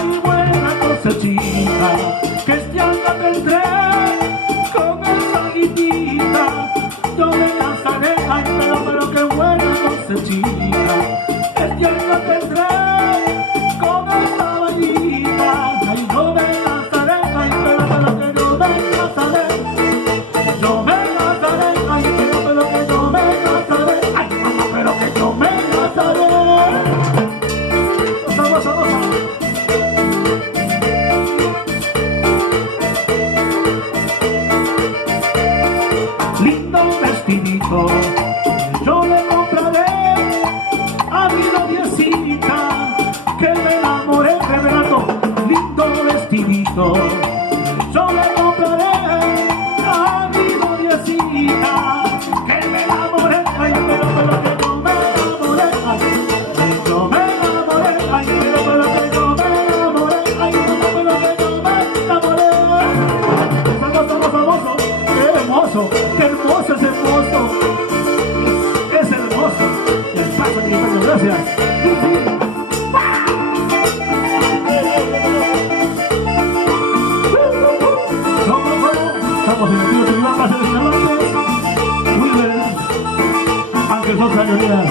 Ay, buena cosechita, que este año tendré con esa guitita. Yo me casaré, ay, pero qué buena cosechita, este año tendré con esa vainita. Ay, yo me casaré, ay, pero que yo me casaré. Yo me casaré, ay, pero que yo me casaré. Ay, mamá, pero que yo me casaré. Lindo vestidito yo le compraré a mi noviecita, que me enamoré de verano. Lindo vestidito yo le compraré a mi noviecita, que me enamoré. Ay, pero que yo me enamoré. Ay, yo me enamoré. Ay, pero que yo me enamoré. Ay, pero que yo me enamoré. Famoso, qué hermoso, qué hermoso es hermoso. Es hermoso. El paso de mi gracias. Estamos en el tío Tribunal Base de Salón. Wilber, Ángel Sosa, señorías.